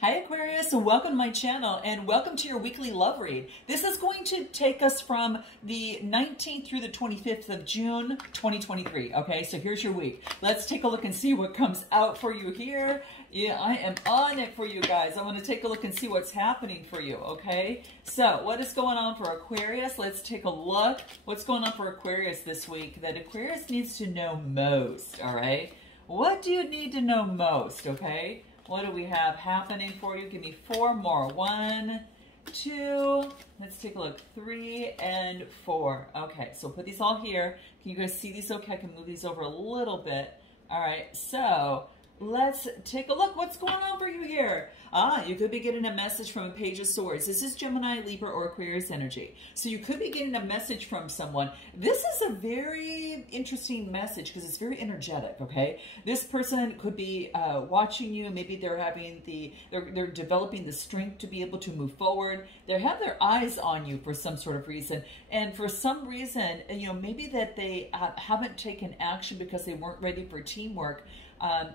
Hi Aquarius, and welcome to my channel and welcome to your weekly love read. This is going to take us from the 19th through the 25th of June 2023. Okay, so here's your week. Let's take a look and see what comes out for you here. Yeah, I am on it for you guys. I want to take a look and see what's happening for you, okay? So, what is going on for Aquarius? Let's take a look. What's going on for Aquarius this week that Aquarius needs to know most, all right? What do you need to know most, okay? What do we have happening for you? Give me four more. 1, 2, let's take a look. 3 and 4. Okay, so put these all here. Can you guys see these okay? I can move these over a little bit. All right, so let's take a look. What's going on for you here? You could be getting a message from a Page of Swords. This is Gemini, Libra, or Aquarius energy. So you could be getting a message from someone. This is a very interesting message because it's very energetic, okay? This person could be watching you. Maybe they're having they're developing the strength to be able to move forward. They have their eyes on you for some sort of reason. And for some reason, you know, maybe that they haven't taken action because they weren't ready for teamwork.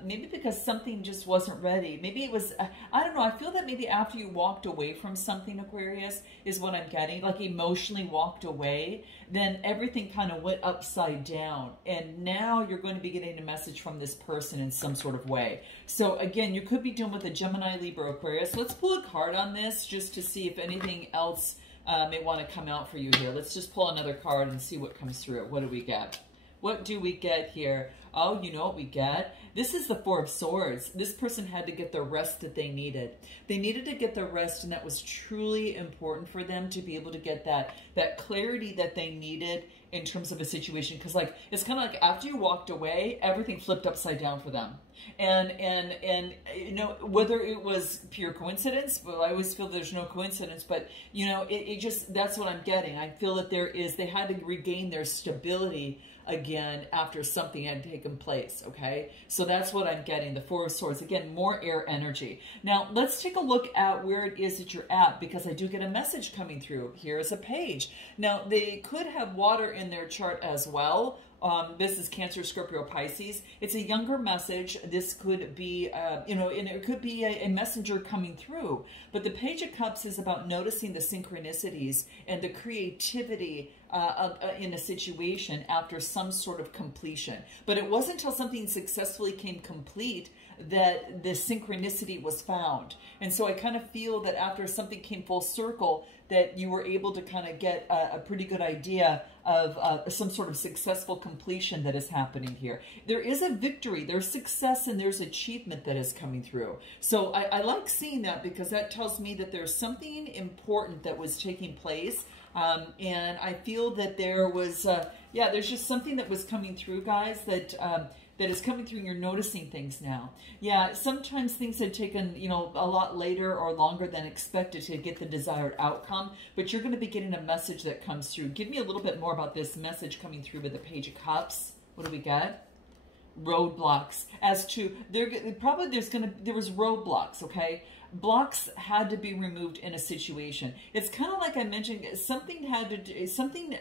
Maybe because something just wasn't ready. Maybe it was, I don't know, I feel that maybe after you walked away from something, Aquarius, is what I'm getting, like emotionally walked away, then everything kind of went upside down. And now you're going to be getting a message from this person in some sort of way. So again, you could be dealing with a Gemini, Libra, Aquarius. Let's pull a card on this just to see if anything else may want to come out for you here. Let's just pull another card and see what comes through. What do we get? What do we get here? Oh, you know what we get? This is the Four of Swords. This person had to get the rest that they needed. They needed to get the rest, and that was truly important for them to be able to get that clarity that they needed in terms of a situation. Because like it's kind of like after you walked away, everything flipped upside down for them. And you know, whether it was pure coincidence, well, I always feel there's no coincidence, but you know, it just, that's what I'm getting. I feel that they had to regain their stability again after something had taken place, okay? So that's what I'm getting, the Four of Swords. Again, more air energy. Now, let's take a look at where it is that you're at, because I do get a message coming through. Here is a page. Now, they could have water in their chart as well. This is Cancer, Scorpio, Pisces. It's a younger message. This could be, you know, and it could be a messenger coming through. But the Page of Cups is about noticing the synchronicities and the creativity in a situation after some sort of completion. But it wasn't until something successfully came complete that the synchronicity was found. And so I kind of feel that after something came full circle, that you were able to kind of get a pretty good idea of some sort of successful completion that is happening here. There is a victory, there's success, and there's achievement that is coming through. So I like seeing that because that tells me that there's something important that was taking place. And I feel that there was, yeah, there's just something that was coming through, guys, that that is coming through, and you're noticing things now. Yeah, sometimes things had taken, you know, a lot later or longer than expected to get the desired outcome, but you're going to be getting a message that comes through. Give me a little bit more about this message coming through with the Page of Cups. What do we get? Roadblocks. As to, there was roadblocks, okay? Blocks had to be removed in a situation. It's kind of like I mentioned, something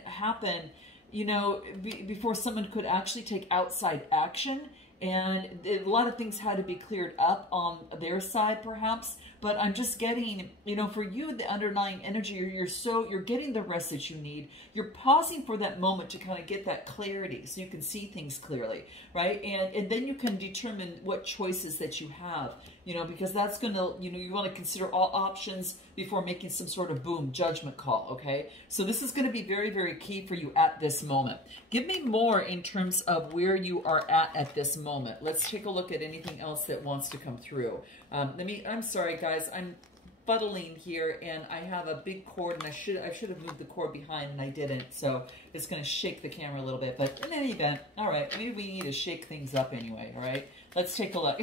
happened, you know, before someone could actually take outside action, and a lot of things had to be cleared up on their side, perhaps. But I'm just getting, you know, for you, the underlying energy, you're getting the rest that you need. You're pausing for that moment to kind of get that clarity so you can see things clearly, right? And then you can determine what choices that you have, you know, because that's going to, you know, you want to consider all options before making some sort of boom judgment call, okay? So this is going to be very, very key for you at this moment. Give me more in terms of where you are at this moment. Let's take a look at anything else that wants to come through. I'm sorry, guys. I'm fuddling here, and I have a big cord, and I should have moved the cord behind, and I didn't. So it's going to shake the camera a little bit. But in any event, all right, maybe we need to shake things up anyway, all right? Let's take a look.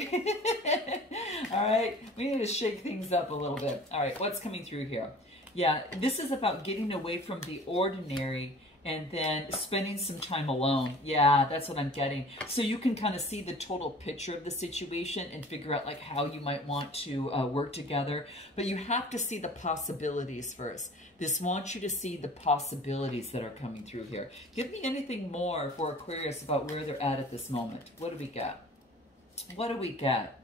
All right, we need to shake things up a little bit. All right, what's coming through here? Yeah, this is about getting away from the ordinary and then spending some time alone. Yeah, that's what I'm getting. So you can kind of see the total picture of the situation and figure out like how you might want to work together. But you have to see the possibilities first. This wants you to see the possibilities that are coming through here. Give me anything more for Aquarius about where they're at this moment. What do we got? What do we got?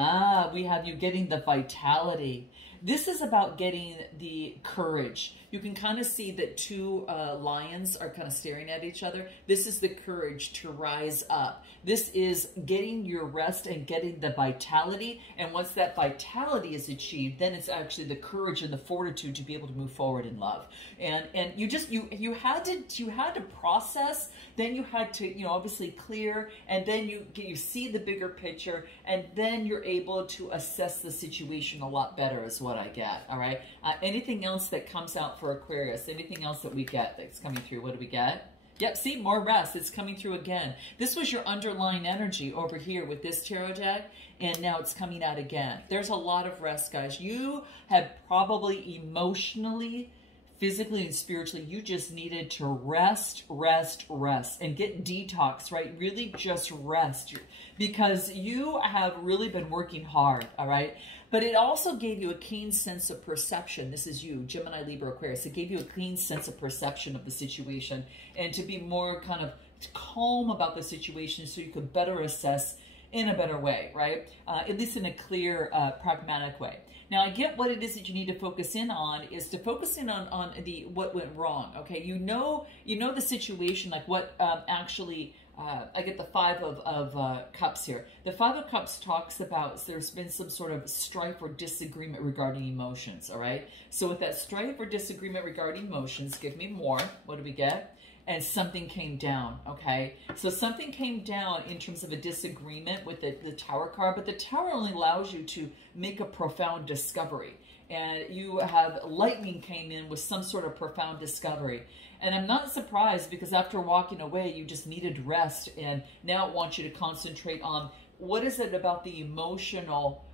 Ah, we have you getting the vitality. This is about getting the courage. You can kind of see that two lions are kind of staring at each other. This is the courage to rise up. This is getting your rest and getting the vitality. And once that vitality is achieved, then it's actually the courage and the fortitude to be able to move forward in love. And you had to process. Then you had to obviously clear, and then you see the bigger picture, and then you're able to assess the situation a lot better is what I get. All right. Anything else that comes out for Aquarius? Anything else that we get that's coming through? What do we get? Yep, see, more rest. It's coming through again. This was your underlying energy over here with this tarot deck, and now it's coming out again. There's a lot of rest, guys. You have probably emotionally, physically, and spiritually, you just needed to rest, and get detox, right? Really just rest, because you have really been working hard, all right? But it also gave you a keen sense of perception. This is you, Gemini, Libra, Aquarius. It gave you a keen sense of perception of the situation, and to be more kind of calm about the situation so you could better assess in a better way, right? At least in a clear, pragmatic way. Now, I get what it is that you need to focus in on is to focus in on the what went wrong, okay? You know the situation, like what actually... I get the Five of Cups here. The Five of Cups talks about there's been some sort of strife or disagreement regarding emotions, all right? So with that strife or disagreement regarding emotions, give me more. What do we get? And something came down, okay? So something came down in terms of a disagreement with the Tower card, but the Tower only allows you to make a profound discovery. And you have lightning came in with some sort of profound discovery. And I'm not surprised, because after walking away, you just needed rest. And now it wants you to concentrate on what is it about the emotional,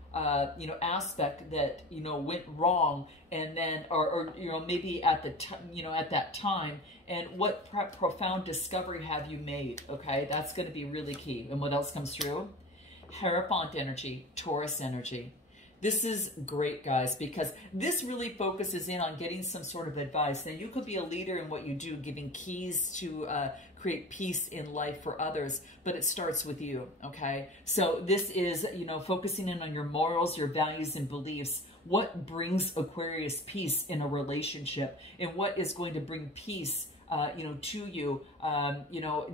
aspect that, went wrong. And then, or maybe at the at that time, and what profound discovery have you made? Okay. That's going to be really key. And what else comes through? Hierophant energy, Taurus energy. This is great, guys, because this really focuses in on getting some sort of advice. Now, you could be a leader in what you do, giving keys to create peace in life for others, but it starts with you, okay? So this is, focusing in on your morals, your values, and beliefs. What brings Aquarius peace in a relationship, and what is going to bring peace, to you,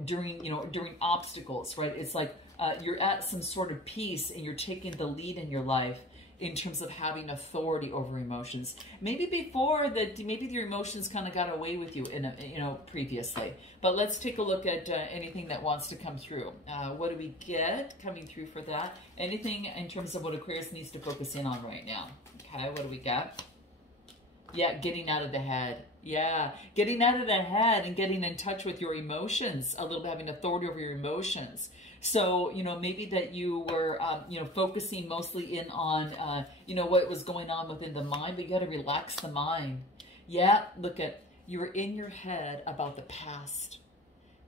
during obstacles, right? It's like you're at some sort of peace, and you're taking the lead in your life in terms of having authority over emotions. Maybe before that, maybe your emotions kind of got away with you previously. But let's take a look at anything that wants to come through. What do we get coming through for that? Anything in terms of what Aquarius needs to focus in on right now. Okay, what do we got? Yeah, getting out of the head. Yeah, getting out of the head and getting in touch with your emotions, a little bit, having authority over your emotions. So, maybe that you were, focusing mostly in on, what was going on within the mind, but you got to relax the mind. Yeah, look at, you were in your head about the past.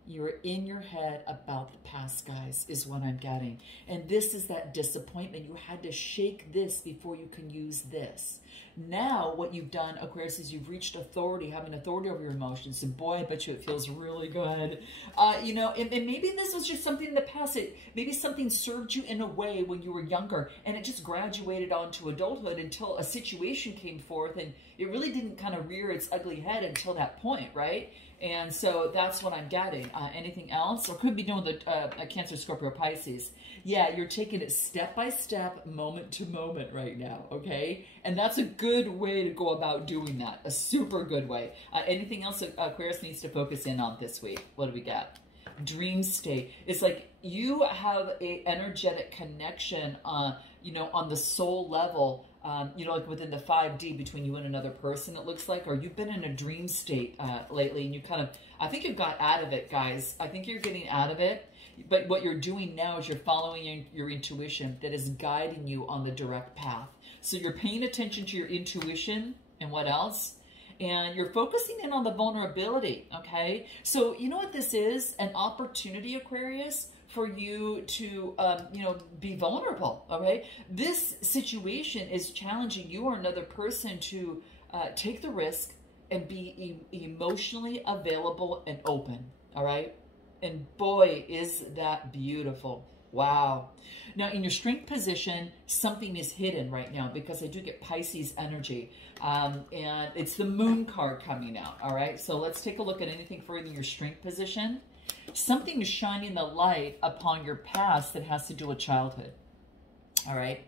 You were in your head about the past, guys, is what I'm getting. And this is that disappointment. You had to shake this before you can use this. Now, what you've done, Aquarius, is you've reached authority, having authority over your emotions. And boy, I bet you it feels really good. And maybe this was just something in the past. Maybe something served you in a way when you were younger, and it just graduated onto adulthood until a situation came forth, and it really didn't kind of rear its ugly head until that point, right? And so that's what I'm getting. Anything else? Or could be doing the Cancer, Scorpio, Pisces. Yeah, you're taking it step by step, moment to moment right now, okay? And that's a good way to go about doing that. A super good way. Anything else Aquarius needs to focus in on this week? What do we got? Dream state. It's like you have a energetic connection, on the soul level, like within the 5D between you and another person, it looks like, or you've been in a dream state lately, and you kind of, I think you've got out of it, guys. I think you're getting out of it. But what you're doing now is you're following your intuition that is guiding you on the direct path. So you're paying attention to your intuition, and what else? And you're focusing in on the vulnerability, okay? So you know what this is? An opportunity, Aquarius, for you to, be vulnerable, okay? This situation is challenging you or another person to take the risk and be emotionally available and open, all right? And boy, is that beautiful. Wow. Now, in your strength position, something is hidden right now because I do get Pisces energy. And it's the moon card coming out, all right? So let's take a look at anything further in your strength position. Something is shining the light upon your past that has to do with childhood, all right?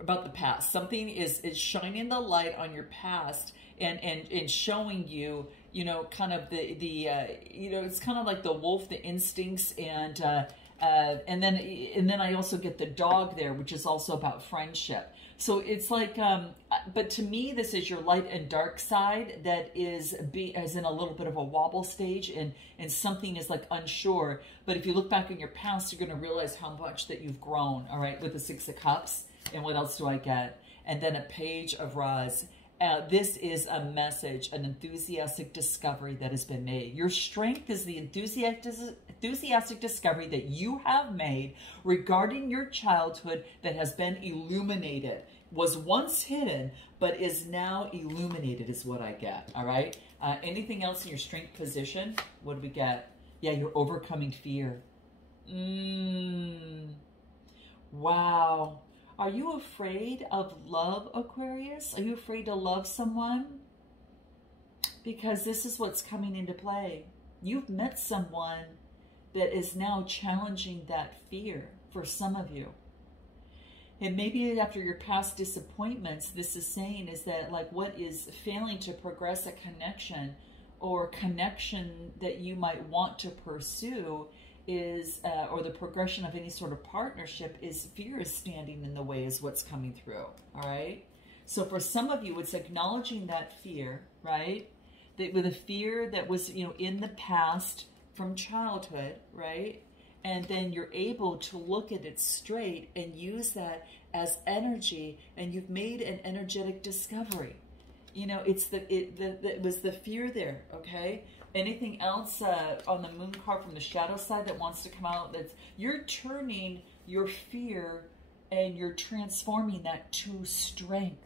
About the past. Something is shining the light on your past and showing you, you know, kind of you know, it's kind of like the wolf, the instincts, and then I also get the dog there, which is also about friendship. So it's like, but to me, this is your light and dark side that is as in a little bit of a wobble stage, and something is like unsure. But if you look back in your past, you're going to realize how much that you've grown, all right, with the Six of Cups. And what else do I get? And then a Page of Rods. This is a message, an enthusiastic discovery that has been made. Your strength is the enthusiastic discovery that you have made regarding your childhood that has been illuminated. Was once hidden, but is now illuminated is what I get, all right? Anything else in your strength position? What do we get? Yeah, you're overcoming fear. Wow. Are you afraid of love, Aquarius? Are you afraid to love someone? Because this is what's coming into play. You've met someone that is now challenging that fear for some of you. And maybe after your past disappointments, this is saying is that like what is failing to progress a connection or connection that you might want to pursue is, or the progression of any sort of partnership is fear is standing in the way is what's coming through, all right? So for some of you, it's acknowledging that fear, right? That with a fear that was, you know, in the past from childhood, right? And then you're able to look at it straight and use that as energy, and you've made an energetic discovery. You know, it was the fear there, okay? Anything else on the moon card from the shadow side that wants to come out? That's you're turning your fear and you're transforming that to strength.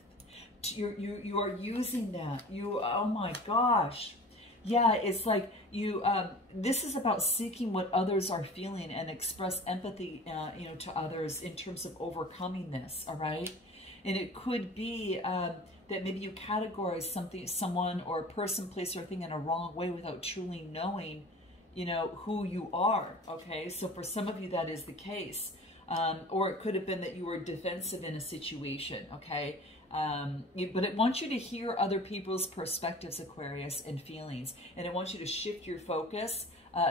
You are using that. Oh my gosh. Yeah, it's like you, this is about seeking what others are feeling and express empathy, you know, to others in terms of overcoming this, all right? And it could be that maybe you categorize someone or a person, place, or thing in a wrong way without truly knowing, you know, who you are, okay? So for some of you, that is the case. Or it could have been that you were defensive in a situation, okay? But it wants you to hear other people's perspectives, Aquarius, and feelings. And it wants you to shift your focus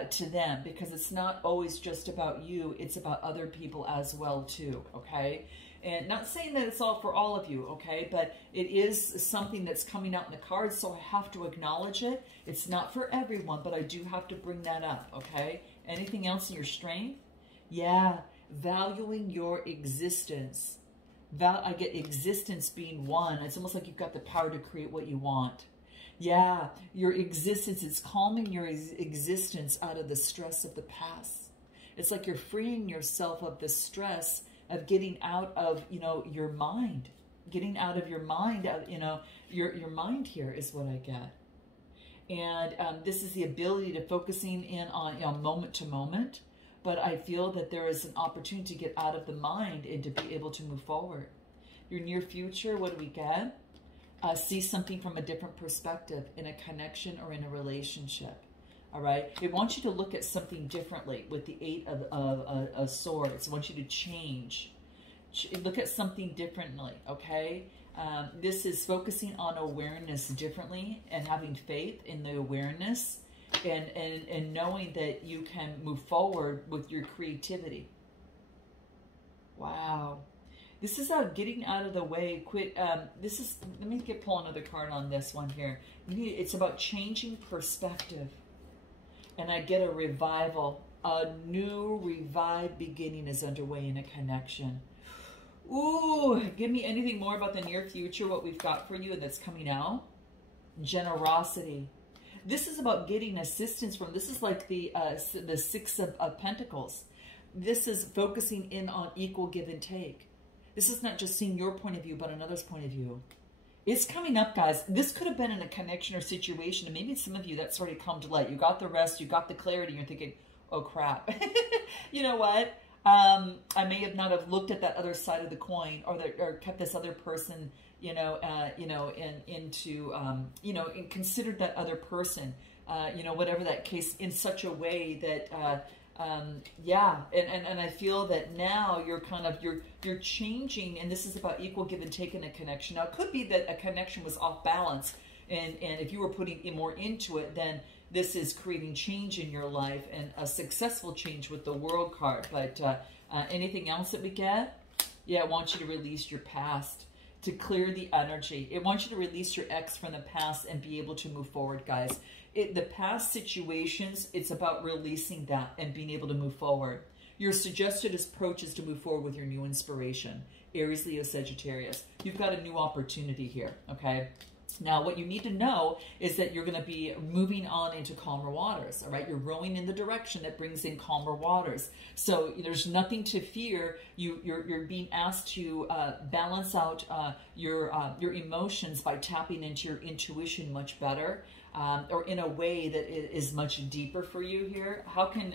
to them, because it's not always just about you. It's about other people as well, too, okay? And not saying that it's all for all of you, okay? But it is something that's coming out in the cards, so I have to acknowledge it. It's not for everyone, but I do have to bring that up, okay? Anything else in your strength? Yeah, valuing your existence. I get existence being one. It's almost like you've got the power to create what you want. Yeah, your existence is calming your existence out of the stress of the past. It's like you're freeing yourself of the stress of getting out of, you know, your mind. Getting out of your mind, you know, your mind here is what I get. And this is the ability to focusing in on, you know, moment to moment. But I feel that there is an opportunity to get out of the mind and to be able to move forward. Your near future, what do we get? See something from a different perspective in a connection or in a relationship. All right. It wants you to look at something differently with the Eight of Swords. It wants you to change. Look at something differently. Okay. This is focusing on awareness differently and having faith in the awareness and knowing that you can move forward with your creativity. Wow. This is getting out of the way. This is, let me pull another card on this one here. It's about changing perspective. And I get a revival. A new revived beginning is underway in a connection. Ooh, give me anything more about the near future, what we've got for you and that's coming out. Generosity. This is about getting assistance from, this is like the Six of Pentacles. This is focusing in on equal give and take. This is not just seeing your point of view, but another's point of view. It's coming up, guys. This could have been in a connection or situation, and maybe some of you that's already come to light. You got the rest, you got the clarity, you're thinking, oh crap. You know what? I may have not have looked at that other side of the coin, or kept this other person, and considered that other person, whatever that case, in such a way that, yeah, and I feel that now you're you're changing, and this is about equal give and take in a connection. Now, it could be that a connection was off balance, and if you were putting more into it, then this is creating change in your life, and a successful change with the World card. But anything else that we get? Yeah, I want you to release your past, to clear the energy. It wants you to release your ex from the past and be able to move forward, guys. The past situations, it's about releasing that and being able to move forward. Your suggested approach is to move forward with your new inspiration. Aries, Leo, Sagittarius. You've got a new opportunity here, okay? Now, what you need to know is that you're going to be moving on into calmer waters, all right? You're rowing in the direction that brings in calmer waters. So there's nothing to fear. You're being asked to balance out your emotions by tapping into your intuition much better, or in a way that is much deeper for you here. How can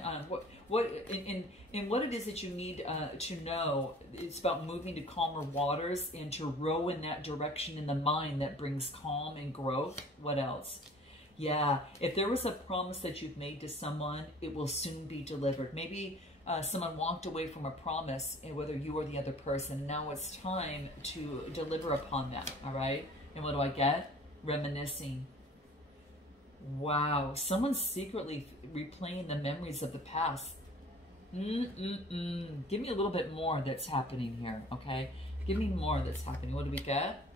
what it is that you need to know? It's about moving to calmer waters and to row in that direction in the mind that brings calm and growth. What else? Yeah, if there was a promise that you've made to someone, it will soon be delivered. Maybe someone walked away from a promise, and whether you or the other person, now it's time to deliver upon that, all right? And what do I get? Reminiscing. Wow, someone's secretly replaying the memories of the past. Give me a little bit more that's happening here, okay? Give me more that's happening. What do we get?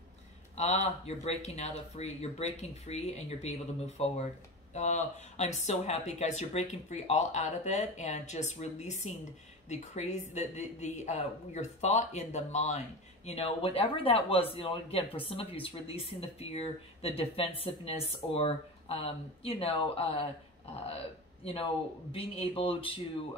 You're breaking you're breaking free, and you're able to move forward. I'm so happy, guys. You're breaking free all out of it and just releasing the crazy, your thought in the mind. Whatever that was, again, for some of you, it's releasing the fear, the defensiveness, or, being able to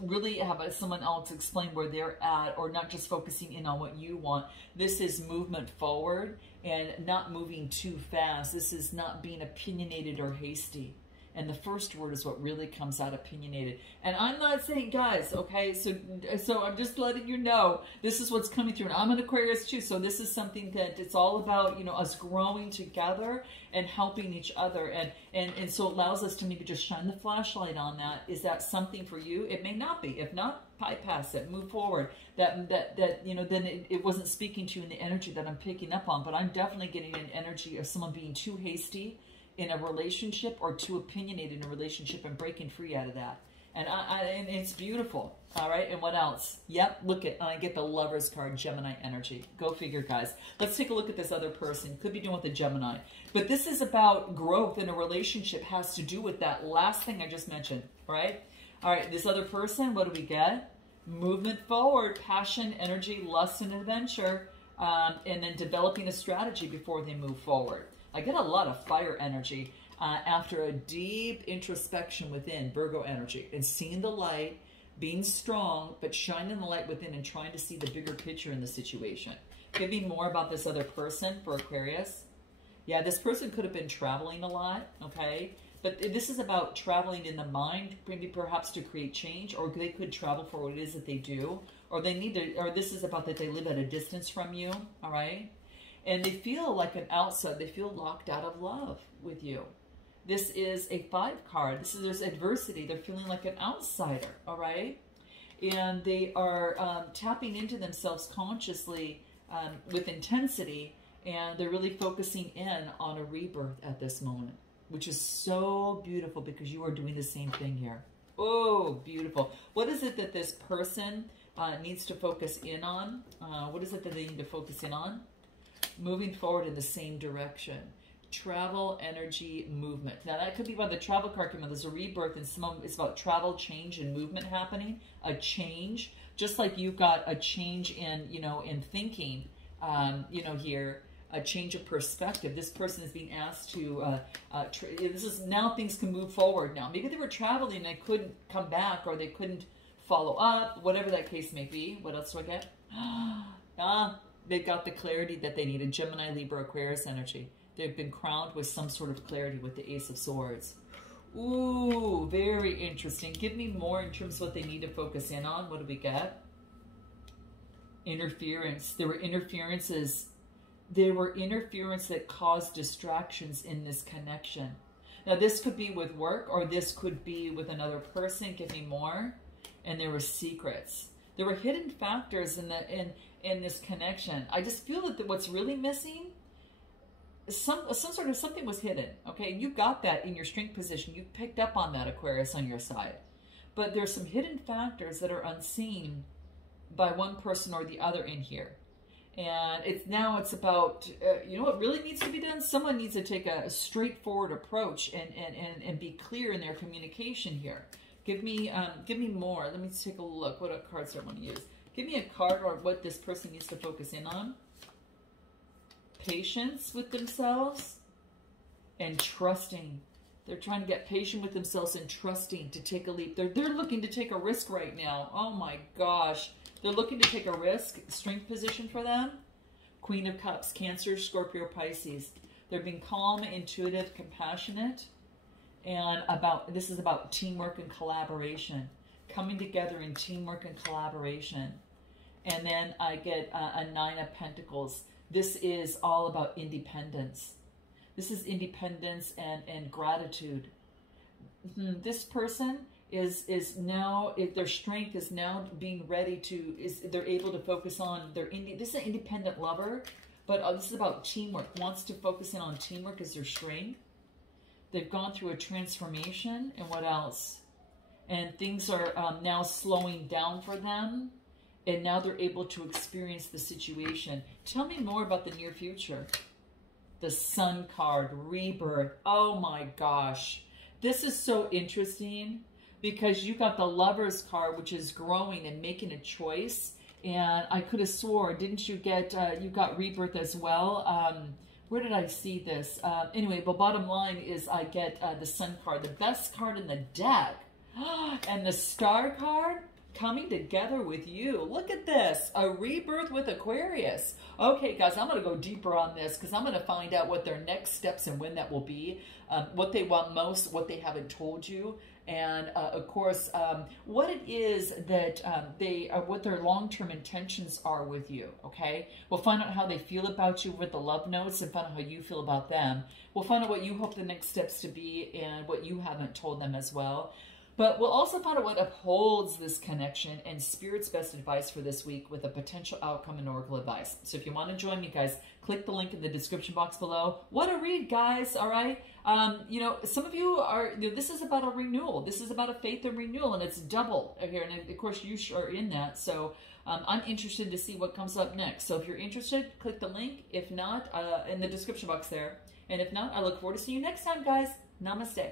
really have someone else explain where they're at, or not just focusing in on what you want. This is movement forward and not moving too fast. This is not being opinionated or hasty. And the first word is what really comes out, opinionated. And I'm not saying, guys, okay, so I'm just letting you know, this is what's coming through. And I'm an Aquarius too, so this is something that it's all about, us growing together and helping each other. And so it allows us to maybe just shine the flashlight on that. Is that something for you? It may not be. If not, bypass it, move forward. Then it wasn't speaking to you in the energy that I'm picking up on, but I'm definitely getting an energy of someone being too hasty in a relationship, or too opinionated in a relationship, and breaking free out of that. And and it's beautiful. All right. And what else? Yep. Look at, I get the Lover's card, Gemini energy. Go figure, guys. Let's take a look at this other person. Could be doing with a Gemini, but this is about growth in a relationship. Has to do with that last thing I just mentioned. Right. All right. This other person, what do we get? Movement forward, passion, energy, lust, and adventure, and then developing a strategy before they move forward. I get a lot of fire energy after a deep introspection within, Virgo energy, and seeing the light, being strong, but shining the light within and trying to see the bigger picture in the situation. Give me more about this other person for Aquarius. Yeah, this person could have been traveling a lot, okay? But this is about traveling in the mind, maybe perhaps to create change, or they could travel for what it is that they do, or they need to, or this is about that they live at a distance from you, all right? And they feel like an outside. They feel locked out of love with you. This is a 5 card. There's adversity. They're feeling like an outsider, all right? And they are tapping into themselves consciously with intensity, and they're really focusing in on a rebirth at this moment, which is so beautiful because you are doing the same thing here. Oh, beautiful. What is it that this person needs to focus in on? What is it that they need to focus in on? Moving forward in the same direction. Travel, energy, movement. Now that could be by the travel card. There's a rebirth, and it's about travel, change, and movement happening. A change, just like you've got a change in, in thinking, here, a change of perspective. This person is being asked to, this is now things can move forward now. Maybe they were traveling and they couldn't come back, or they couldn't follow up, whatever that case may be. What else do I get? They've got the clarity that they needed. Gemini, Libra, Aquarius energy. They've been crowned with some sort of clarity with the Ace of Swords. Ooh, very interesting. Give me more in terms of what they need to focus in on. What do we get? Interference. There were interferences. There were interference that caused distractions in this connection. Now, this could be with work, or this could be with another person. Give me more. And there were secrets. There were hidden factors in this connection. I just feel that what's really missing, some sort of something was hidden. Okay, you got that in your strength position. You picked up on that, Aquarius, on your side. But there's some hidden factors that are unseen by one person or the other in here. And it's about, you know what really needs to be done? Someone needs to take a straightforward approach and be clear in their communication here. Give me more. Let me take a look. What cards do I want to use? Give me a card or what this person needs to focus in on. Patience with themselves and trusting. They're trying to get patient with themselves and trusting to take a leap. They're looking to take a risk right now. Oh my gosh. They're looking to take a risk. Strength position for them. Queen of Cups, Cancer, Scorpio, Pisces. They're being calm, intuitive, compassionate. And this is about teamwork and collaboration. Coming together in teamwork and collaboration. And then I get a Nine of Pentacles. This is all about independence. This is independence and gratitude. This person is now, their strength is now being ready to, they're able to focus on this is an independent lover, but this is about teamwork. Wants to focus in on teamwork as their strength. They've gone through a transformation, and what else? And things are now slowing down for them, and now they're able to experience the situation. Tell me more about the near future. The Sun card, rebirth. Oh my gosh. This is so interesting because you got the Lovers card, which is growing and making a choice. And I could have swore, didn't you get, you got rebirth as well? Where did I see this? Anyway, but bottom line is I get the Sun card, the best card in the deck. And the Star card coming together with you. Look at this, a rebirth with Aquarius. Okay, guys, I'm going to go deeper on this because I'm going to find out what their next steps and when that will be, what they want most, what they haven't told you, and of course, what it is that what their long-term intentions are with you. Okay, we'll find out how they feel about you with the love notes and find out how you feel about them. We'll find out what you hope the next steps to be and what you haven't told them as well. But we'll also find out what upholds this connection and Spirit's best advice for this week with a potential outcome and oracle advice. So if you want to join me, guys, click the link in the description box below. What a read, guys, all right? You know, some of you are, you know, this is about a renewal. This is about a faith and renewal, and it's double here. And of course, you are in that. So I'm interested to see what comes up next. So if you're interested, click the link. If not, in the description box there. And if not, I look forward to seeing you next time, guys. Namaste.